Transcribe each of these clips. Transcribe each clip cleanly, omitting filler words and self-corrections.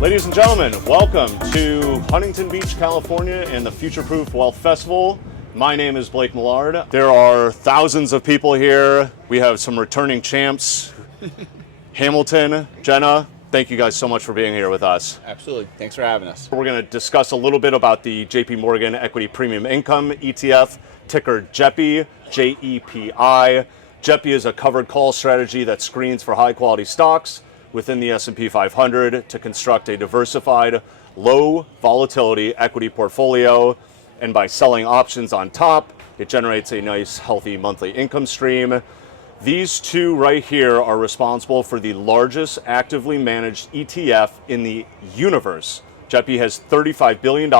Ladies and gentlemen, welcome to Huntington Beach, California and the Future Proof Wealth Festival. My name is Blake Millard. There are thousands of people here. We have some returning champs. Hamilton, Jenna, thank you guys so much for being here with us. Absolutely. Thanks for having us. We're going to discuss a little bit about the JPMorgan Equity Premium Income ETF, ticker JEPI, JEPI. JEPI is a covered call strategy that screens for high quality stocks within the S&P 500 to construct a diversified, low volatility equity portfolio. And by selling options on top, it generates a nice, healthy monthly income stream. These two right here are responsible for the largest actively managed ETF in the universe. JEPI has $35 billion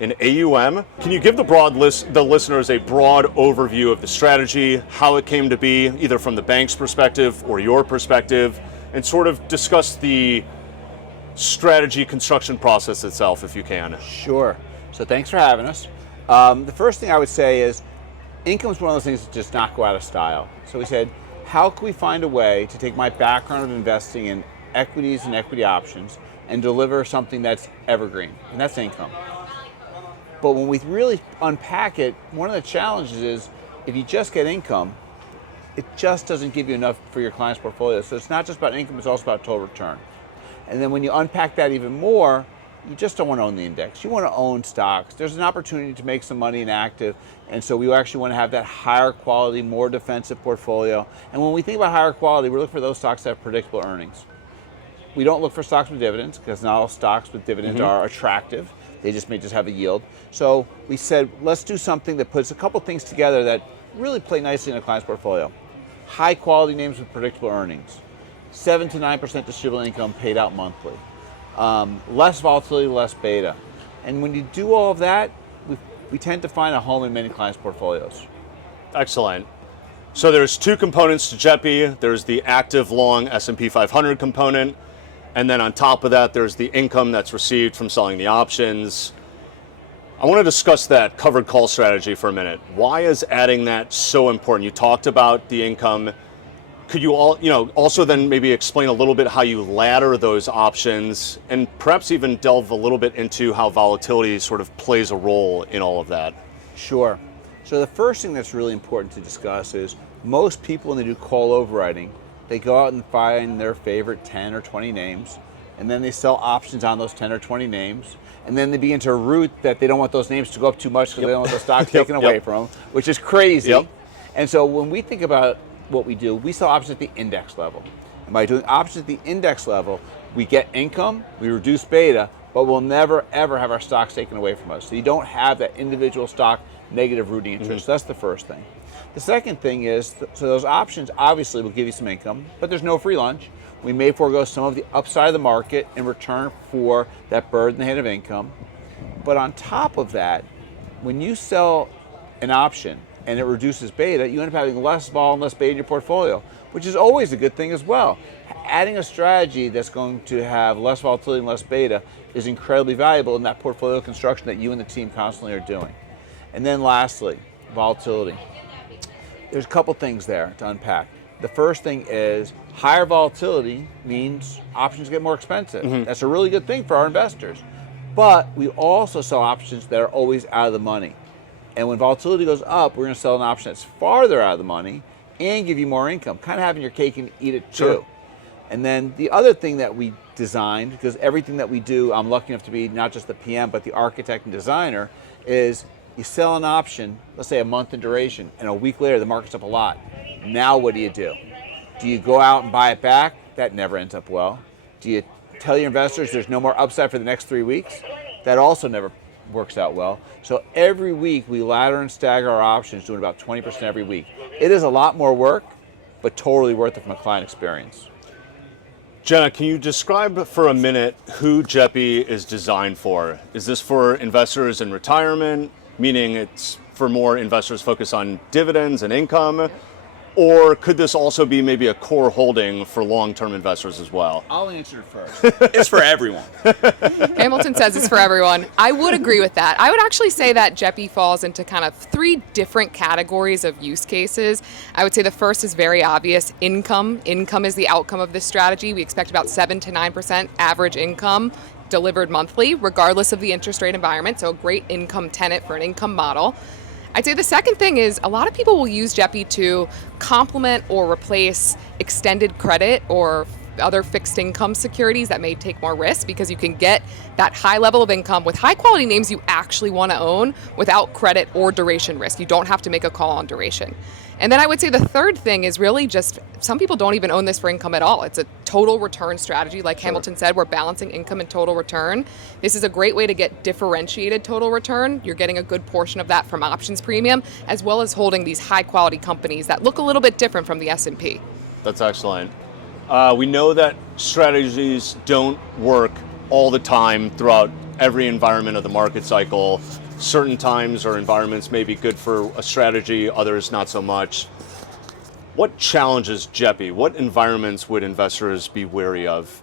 in AUM. Can you give the listeners a broad overview of the strategy, how it came to be, either from the bank's perspective or your perspective, and sort of discuss the strategy construction process itself, if you can? Sure. So thanks for having us. The first thing I would say is income is one of those things that just not go out of style. So we said, how can we find a way to take my background of investing in equities and equity options and deliver something that's evergreen, and that's income. But when we really unpack it, one of the challenges is if you just get income, it just doesn't give you enough for your client's portfolio. So it's not just about income, it's also about total return. And then when you unpack that even more, you just don't want to own the index. You want to own stocks. There's an opportunity to make some money in active, and so we actually want to have that higher quality, more defensive portfolio. And when we think about higher quality, we're looking for those stocks that have predictable earnings. We don't look for stocks with dividends, because not all stocks with dividends are attractive. They may just have a yield. So we said, let's do something that puts a couple things together that really play nicely in a client's portfolio. High quality names with predictable earnings. 7 to 9% distributable income paid out monthly. Less volatility, less beta. And when you do all of that, we tend to find a home in many clients' portfolios. Excellent. So there's two components to JEPI. There's the active long S&P 500 component, and then on top of that, there's the income that's received from selling the options. I want to discuss that covered call strategy for a minute. Why is adding that so important? You talked about the income. Could you also then maybe explain a little bit how you ladder those options and perhaps even delve a little bit into how volatility sort of plays a role in all of that? Sure. So the first thing that's really important to discuss is most people, when they do call overriding, they go out and find their favorite 10 or 20 names, and then they sell options on those 10 or 20 names, and then they begin to root that they don't want those names to go up too much because they don't want those stocks taken away from them, which is crazy. And so when we think about what we do, we sell options at the index level. And by doing options at the index level, we get income, we reduce beta, but we'll never ever have our stocks taken away from us. So you don't have that individual stock negative rooting interest. That's the first thing. The second thing is, so those options obviously will give you some income, but there's no free lunch. We may forego some of the upside of the market in return for that bird in the hand of income. But on top of that, when you sell an option and it reduces beta, you end up having less vol and less beta in your portfolio, which is always a good thing as well. Adding a strategy that's going to have less volatility and less beta is incredibly valuable in that portfolio construction that you and the team constantly are doing. And then lastly, volatility. There's a couple things there to unpack. The first thing is higher volatility means options get more expensive. That's a really good thing for our investors. But we also sell options that are always out of the money. And when volatility goes up, we're going to sell an option that's farther out of the money and give you more income, kind of having your cake and eat it too. Sure. And then the other thing that we designed, because everything that we do, I'm lucky enough to be not just the PM, but the architect and designer, is you sell an option, let's say a month in duration, and a week later the market's up a lot. Now what do? Do you go out and buy it back? That never ends up well. Do you tell your investors there's no more upside for the next 3 weeks? That also never works out well. So every week we ladder and stagger our options, doing about 20% every week. It is a lot more work, but totally worth it from a client experience. Jenna, can you describe for a minute who JEPI is designed for? Is this for investors in retirement, meaning it's for more investors focused on dividends and income? Or could this also be maybe a core holding for long-term investors as well? I'll answer it first. It's for everyone. Hamilton says it's for everyone. I would agree with that. I would actually say that JEPI falls into kind of three different categories of use cases. I would say the first is very obvious, income. Income is the outcome of this strategy. We expect about 7 to 9% average income delivered monthly, regardless of the interest rate environment. So a great income tenant for an income model. I'd say the second thing is a lot of people will use JEPI to complement or replace extended credit or other fixed income securities that may take more risk, because you can get that high level of income with high quality names you actually want to own without credit or duration risk. You don't have to make a call on duration. And then I would say the third thing is really just some people don't even own this for income at all. It's a total return strategy. Like Hamilton said, we're balancing income and total return. This is a great way to get differentiated total return. You're getting a good portion of that from options premium, as well as holding these high quality companies that look a little bit different from the S&P. That's excellent. We know that strategies don't work all the time throughout every environment of the market cycle. Certain times or environments may be good for a strategy, others not so much. What challenges JEPI? What environments would investors be wary of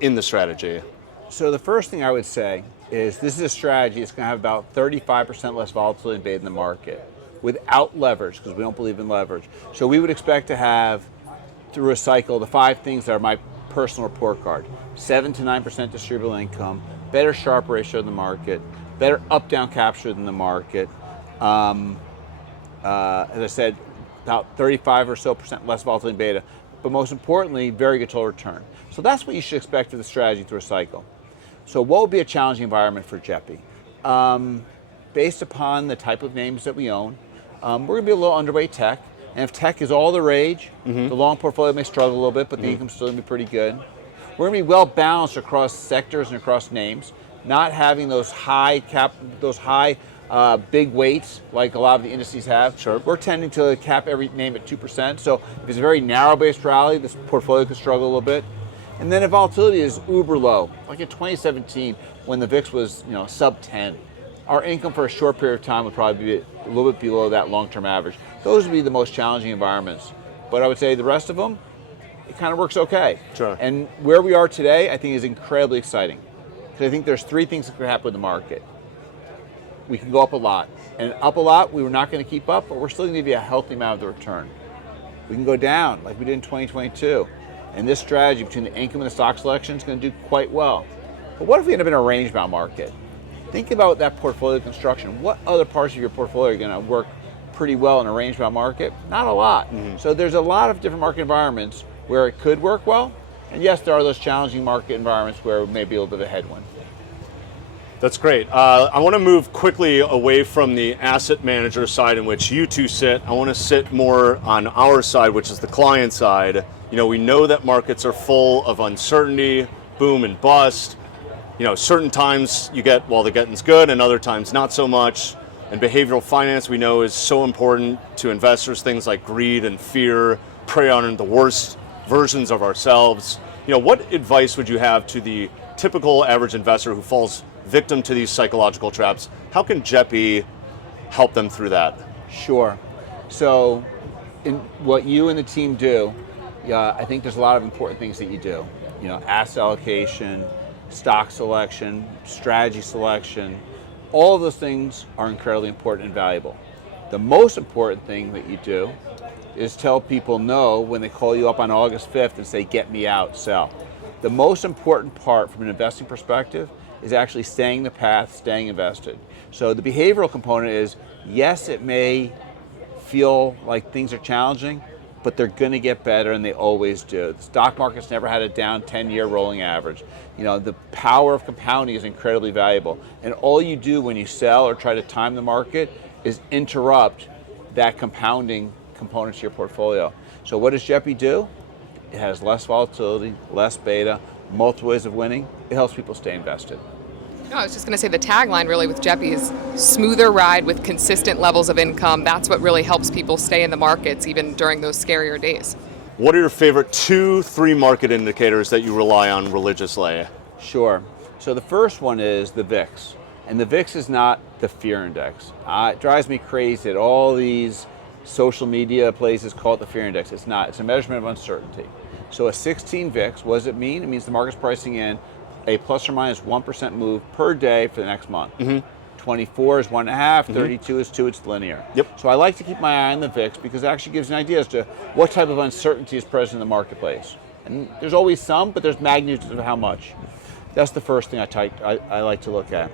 in the strategy? So the first thing I would say is this is a strategy that's going to have about 35% less volatility and beta in the market without leverage, because we don't believe in leverage. So we would expect to have, through a cycle, the 5 things that are my personal report card: 7 to 9% distributable income, better Sharpe ratio in the market, better up-down capture than the market. As I said, about 35 or so % less volatility in beta, but most importantly, very good total return. So that's what you should expect for the strategy through a cycle. So what would be a challenging environment for JEPI? Based upon the type of names that we own, we're going to be a little underweight tech. And if tech is all the rage, the long portfolio may struggle a little bit, but the income's still going to be pretty good. We're going to be well balanced across sectors and across names, not having those high big weights like a lot of the indices have. Sure. We're tending to cap every name at 2%. So if it's a very narrow-based rally, this portfolio could struggle a little bit. And then if volatility is uber low, like in 2017 when the VIX was sub 10, our income for a short period of time would probably be a little bit below that long-term average. Those would be the most challenging environments. But I would say the rest of them, it kind of works okay. Sure. And where we are today, I think, is incredibly exciting. Because I think there's 3 things that could happen with the market. We can go up a lot. And up a lot, we were not going to keep up, but we're still going to give you a healthy amount of the return. We can go down, like we did in 2022. And this strategy between the income and the stock selection is going to do quite well. But what if we end up in a range-bound market? Think about that portfolio construction. What other parts of your portfolio are going to work pretty well in a range-bound market? Not a lot. So there's a lot of different market environments where it could work well. And yes, there are those challenging market environments where it may be a little bit of a headwind. That's great. I want to move quickly away from the asset manager side in which you two sit. I want to sit more on our side, which is the client side. We know that markets are full of uncertainty, boom and bust. Certain times you get, well, the getting's good, and other times not so much. And behavioral finance, we know, is so important to investors. Things like greed and fear prey on the worst versions of ourselves. What advice would you have to the typical average investor who falls victim to these psychological traps? How can JEPI help them through that? Sure. So in what you and the team do, I think there's a lot of important things that you do. Asset allocation, stock selection, strategy selection, all of those things are incredibly important and valuable. The most important thing that you do is tell people no when they call you up on August 5th and say, get me out, sell. The most important part from an investing perspective is actually staying the path, staying invested. So the behavioral component is, yes, it may feel like things are challenging, but they're going to get better, and they always do. The stock market's never had a down 10-year rolling average. The power of compounding is incredibly valuable. And all you do when you sell or try to time the market is interrupt that compounding component to your portfolio. So what does JEPI do? It has less volatility, less beta, multiple ways of winning. It helps people stay invested. No, I was just going to say the tagline really with JEPI is smoother ride with consistent levels of income. That's what really helps people stay in the markets even during those scarier days. What are your favorite 2-3 market indicators that you rely on religiously? Sure. So the first one is the VIX. And the VIX is not the fear index. It drives me crazy that all these social media places call it the fear index. It's not. It's a measurement of uncertainty. So a 16 VIX, what does it mean? It means the market's pricing in a plus or minus 1% move per day for the next month. 24 is 1.5, 32 is 2, it's linear. Yep. So I like to keep my eye on the VIX because it actually gives an idea as to what type of uncertainty is present in the marketplace. And there's always some, but there's magnitudes of how much. That's the first thing I like to look at.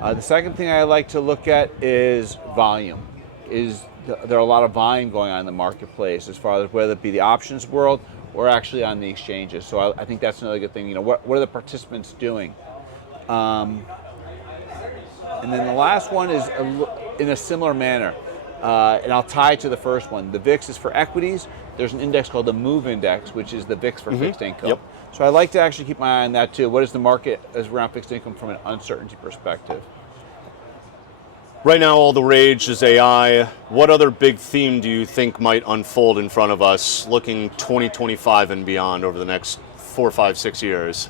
The second thing I like to look at is volume. There are a lot of volume going on in the marketplace as far as whether it be the options world or actually on the exchanges. So I think that's another good thing. What are the participants doing? And then the last one is in a similar manner, and I'll tie to the first one. The VIX is for equities. There's an index called the MOVE Index, which is the VIX for fixed income. Yep. So I like to actually keep my eye on that too. What is the market as around fixed income from an uncertainty perspective? Right now, all the rage is AI. What other big theme do you think might unfold in front of us looking 2025 and beyond over the next 4, 5, 6 years?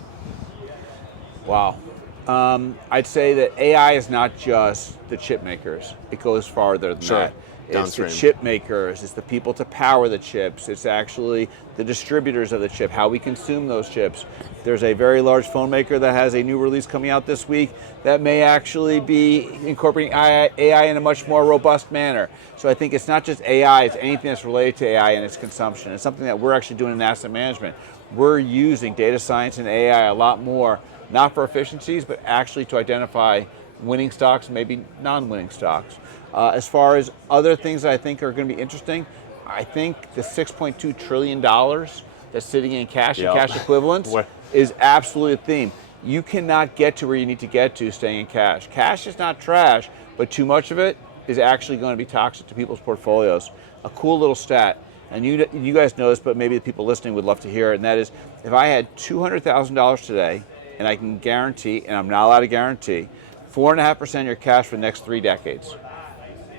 Wow. I'd say that AI is not just the chip makers. It goes farther than that. It's Downstream. the chip makers, it's the people to power the chips, it's actually the distributors of the chip, how we consume those chips. There's a very large phone maker that has a new release coming out this week that may actually be incorporating AI in a much more robust manner. So I think it's not just AI, it's anything that's related to AI and its consumption. It's something that we're actually doing in asset management. We're using data science and AI a lot more, not for efficiencies, but actually to identify winning stocks and maybe non-winning stocks. As far as other things that I think are going to be interesting, I think the $6.2 trillion that's sitting in cash and cash equivalents is absolutely a theme. You cannot get to where you need to get to staying in cash. Cash is not trash, but too much of it is actually going to be toxic to people's portfolios. A cool little stat, and you guys know this, but maybe the people listening would love to hear it, and that is if I had $200,000 today, and I can guarantee, and I'm not allowed to guarantee, 4.5% of your cash for the next 3 decades.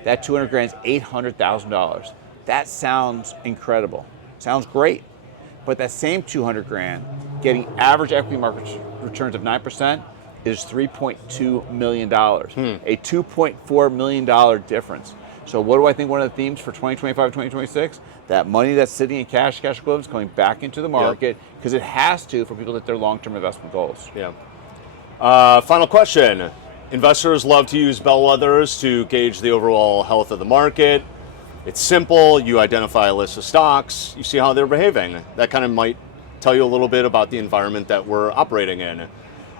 That 200 grand is $800,000. That sounds incredible. Sounds great. But that same 200 grand, getting average equity market returns of 9% is $3.2 million. A $2.4 million difference. So what do I think one of the themes for 2025, 2026? That money that's sitting in cash equivalents going back into the market because it has to for people to hit their long-term investment goals. Final question. Investors love to use bellwethers to gauge the overall health of the market. It's simple. You identify a list of stocks. You see how they're behaving. That kind of might tell you a little bit about the environment that we're operating in.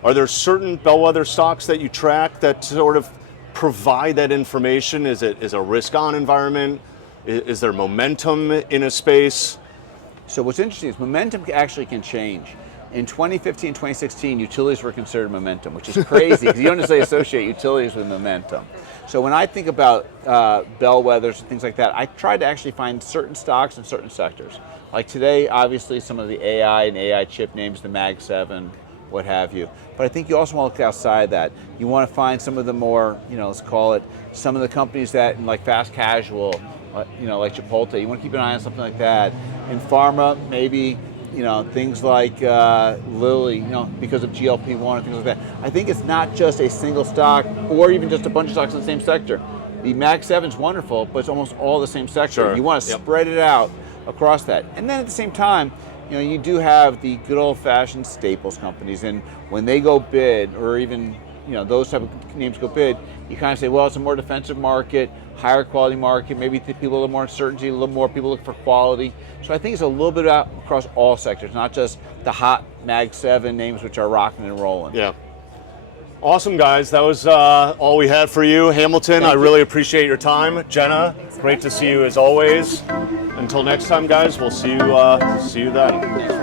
Are there certain bellwether stocks that you track that sort of provide that information? Is it a risk-on environment? Is there momentum in a space? So what's interesting is momentum actually can change. In 2015, 2016, utilities were considered momentum, which is crazy because you don't necessarily associate utilities with momentum. So when I think about bellwethers and things like that, I try to actually find certain stocks in certain sectors. Like today, obviously, some of the AI and AI chip names, the Mag 7, what have you. But I think you also want to look outside that. You want to find some of the more, let's call it, some of the companies that, like fast casual, like Chipotle, you want to keep an eye on something like that. In pharma, maybe, things like Lilly, because of GLP-1 and things like that. I think it's not just a single stock or even just a bunch of stocks in the same sector. The Mag 7 is wonderful, but it's almost all the same sector. Sure. You want to spread it out across that. And then at the same time, you do have the good old-fashioned staples companies, and when they go bid, or even those type of names go bid, you kind of say, well, it's a more defensive market, higher quality market, maybe people a little more uncertainty, a little more people look for quality. So I think it's a little bit out across all sectors, not just the hot Mag 7 names which are rocking and rolling. Yeah. Awesome, guys. That was all we had for you. Hamilton, I really appreciate your time. Jenna, great to see you as always. Until next time, guys, we'll see you then.